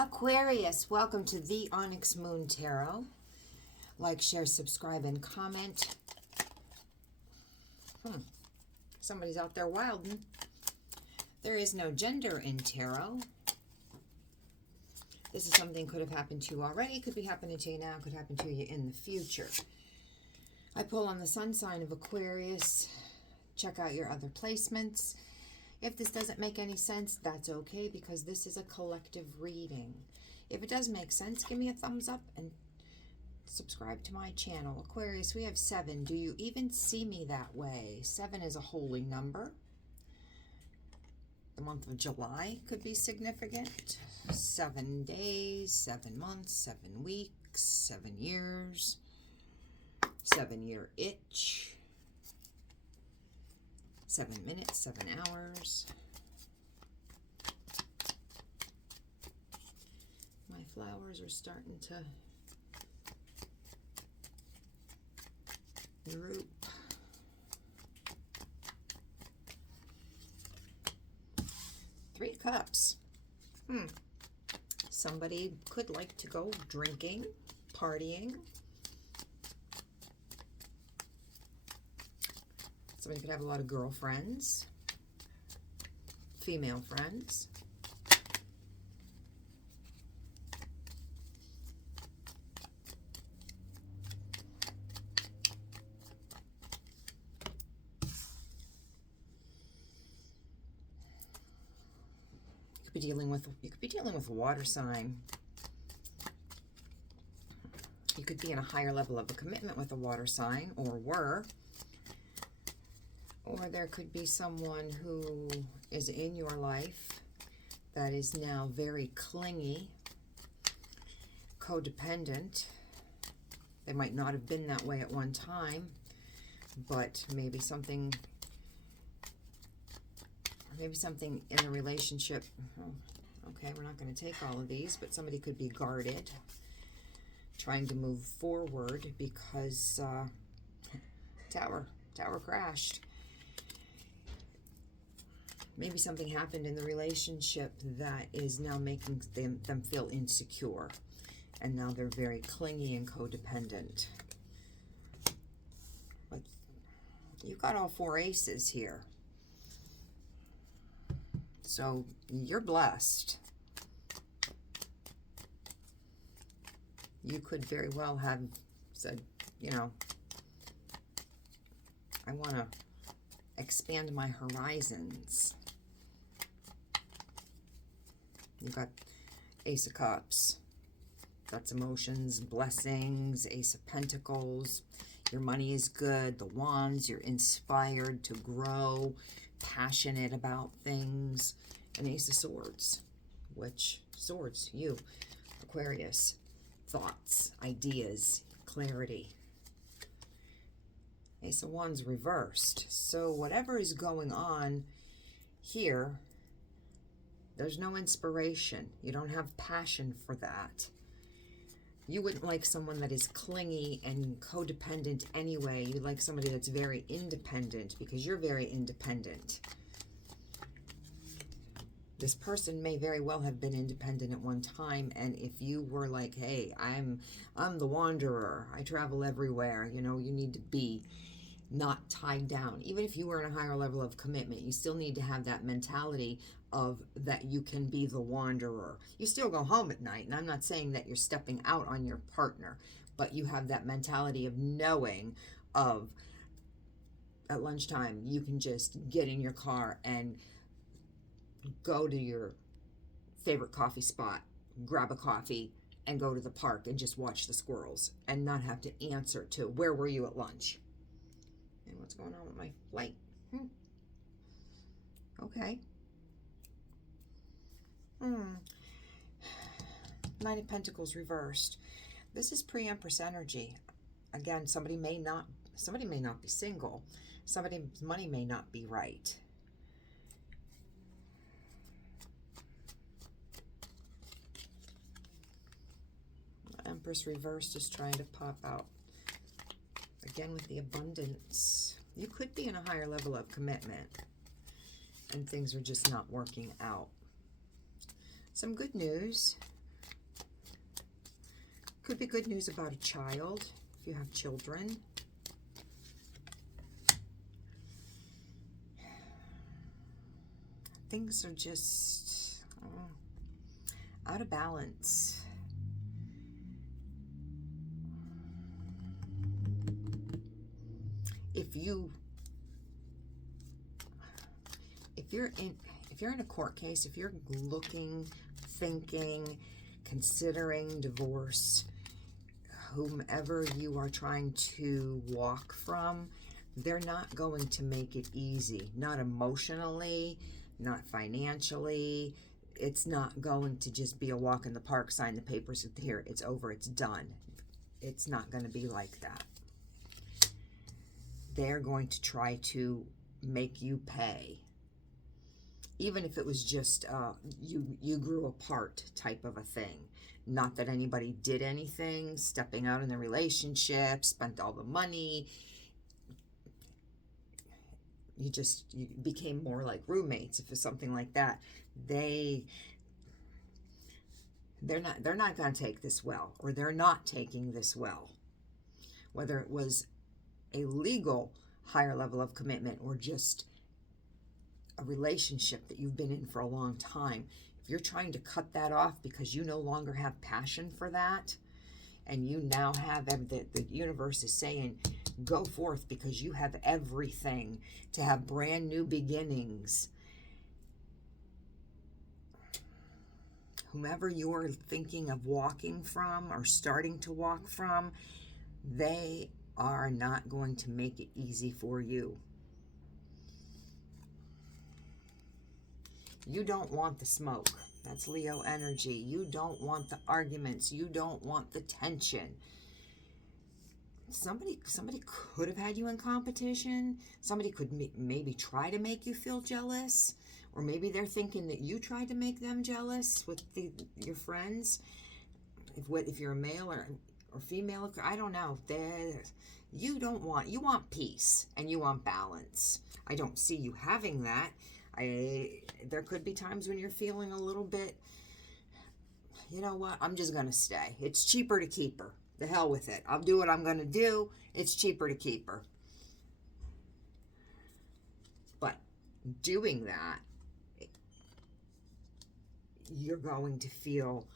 Aquarius, welcome to the Onyx Moon Tarot. Like, share, subscribe, and comment. Somebody's out there wilding. There is no gender in tarot. This is something could have happened to you already, could be happening to you now, could happen to you in the future. I pull on the sun sign of Aquarius. Check out your other placements. If this doesn't make any sense, that's okay, because this is a collective reading. If it does make sense, give me a thumbs up and subscribe to my channel. Aquarius, we have 7. Do you even see me that way? 7 is a holy number. The month of July could be significant. 7 days, 7 months, 7 weeks, 7 years, 7-year itch. 7 minutes, 7 hours. My flowers are starting to droop. Three cups. Somebody could like to go drinking, partying. Somebody could have a lot of girlfriends, female friends. You could be dealing with a water sign. You could be in a higher level of a commitment with a water sign, or were. Or there could be someone who is in your life that is now very clingy, codependent. They might not have been that way at one time, but maybe something in the relationship. Okay, we're not going to take all of these, but somebody could be guarded, trying to move forward because tower crashed. Maybe something happened in the relationship that is now making them feel insecure. And now they're very clingy and codependent. But you've got all 4 aces here. So you're blessed. You could very well have said, you know, I want to expand my horizons. You've got Ace of Cups. That's emotions, blessings, Ace of Pentacles. Your money is good. The Wands, you're inspired to grow, passionate about things. And Ace of Swords, which, swords, you, Aquarius. Thoughts, ideas, clarity. Ace of Wands reversed. So whatever is going on here, there's no inspiration. You don't have passion for that. You wouldn't like someone that is clingy and codependent anyway. You like somebody that's very independent, because you're very independent. This person may very well have been independent at one time, and if you were like, hey, I'm the wanderer, I travel everywhere, you know, you need to be not tied down. Even if you were in a higher level of commitment, you still need to have that mentality of that you can be the wanderer. You still go home at night, and I'm not saying that you're stepping out on your partner, but you have that mentality of knowing of at lunchtime you can just get in your car and go to your favorite coffee spot, grab a coffee, and go to the park and just watch the squirrels and not have to answer to where were you at lunch and what's going on with my flight. Okay. Nine of Pentacles reversed. This is pre-Empress energy. Again, somebody may not be single. Somebody's money may not be right. Empress reversed is trying to pop out. Again with the abundance. You could be in a higher level of commitment and things are just not working out. Some good news. Could be good news about a child, if you have children. Things are just out of balance. If you're in a court case, if you're looking, thinking, considering divorce, whomever you are trying to walk from, they're not going to make it easy. Not emotionally, not financially. It's not going to just be a walk in the park, sign the papers, here, it's over, it's done. It's not going to be like that. They're going to try to make you pay. Even if it was just you grew apart type of a thing. Not that anybody did anything, stepping out in the relationship, spent all the money. You became more like roommates, if it's something like that. They're not going to take this well, or they're not taking this well. Whether it was a legal higher level of commitment or just a relationship that you've been in for a long time, if you're trying to cut that off because you no longer have passion for that, and you now have the universe is saying, go forth because you have everything to have brand new beginnings. Whomever you're thinking of walking from or starting to walk from, they are not going to make it easy for you. You don't want the smoke. That's Leo energy. You don't want the arguments. You don't want the tension. Somebody could have had you in competition. Somebody could maybe try to make you feel jealous. Or maybe they're thinking that you tried to make them jealous with your friends. If you're a male or female, I don't know. You want peace and you want balance. I don't see you having that. There could be times when you're feeling a little bit, you know what, I'm just going to stay. It's cheaper to keep her. The hell with it. I'll do what I'm going to do. It's cheaper to keep her. But doing that, you're going to feel,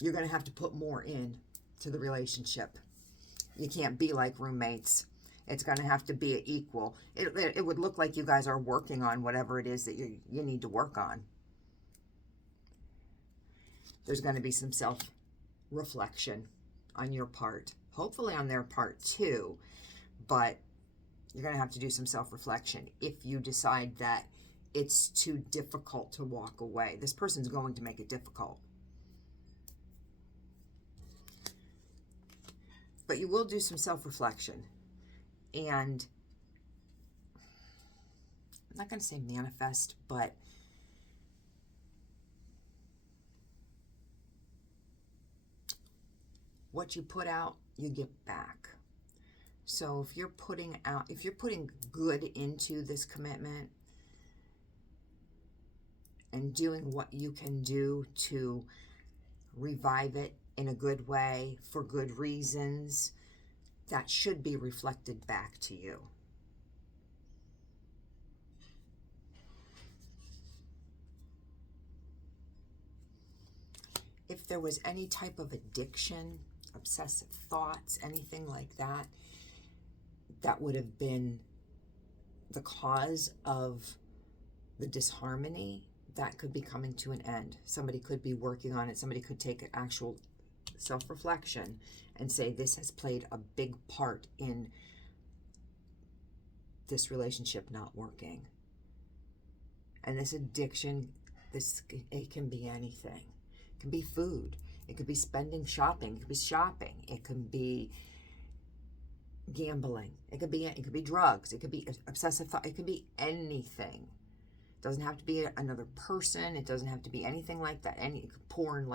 you're going to have to put more in to the relationship. You can't be like roommates. It's going to have to be equal. It would look like you guys are working on whatever it is that you need to work on. There's going to be some self-reflection on your part. Hopefully on their part too. But you're going to have to do some self-reflection if you decide that it's too difficult to walk away. This person's going to make it difficult. But you will do some self-reflection. And I'm not going to say manifest, but what you put out, you get back. So if you're putting good into this commitment and doing what you can do to revive it in a good way for good reasons, that should be reflected back to you. If there was any type of addiction, obsessive thoughts, anything like that, that would have been the cause of the disharmony, that could be coming to an end. Somebody could be working on it. Somebody could take an actual self-reflection and say, this has played a big part in this relationship not working. And this addiction, it can be anything. It can be food. It could be shopping. It could be shopping. It can be gambling. It could be drugs. It could be obsessive thought. It could be anything. It doesn't have to be another person. It doesn't have to be anything like that. Any porn,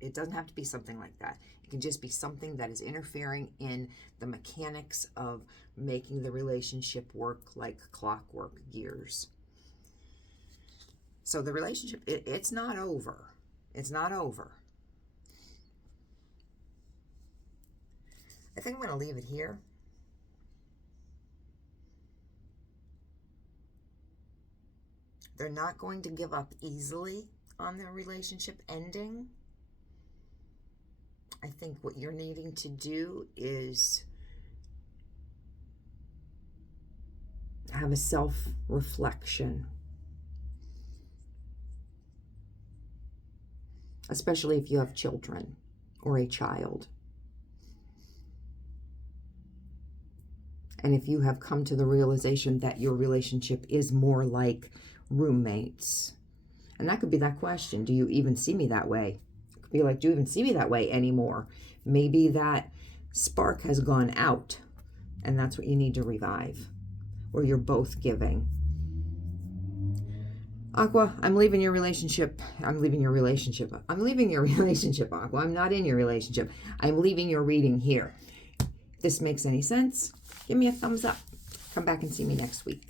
it doesn't have to be something like that. It can just be something that is interfering in the mechanics of making the relationship work like clockwork gears. So the relationship, it's not over. It's not over. I think I'm going to leave it here. They're not going to give up easily on their relationship ending. I think what you're needing to do is have a self-reflection, especially if you have children or a child. And if you have come to the realization that your relationship is more like roommates. And that could be that question. Do you even see me that way? It could be like, do you even see me that way anymore? Maybe that spark has gone out and that's what you need to revive, or you're both giving. Aqua, I'm leaving your relationship. I'm leaving your relationship. I'm leaving your relationship, Aqua. I'm not in your relationship. I'm leaving your reading here. If this makes any sense, give me a thumbs up. Come back and see me next week.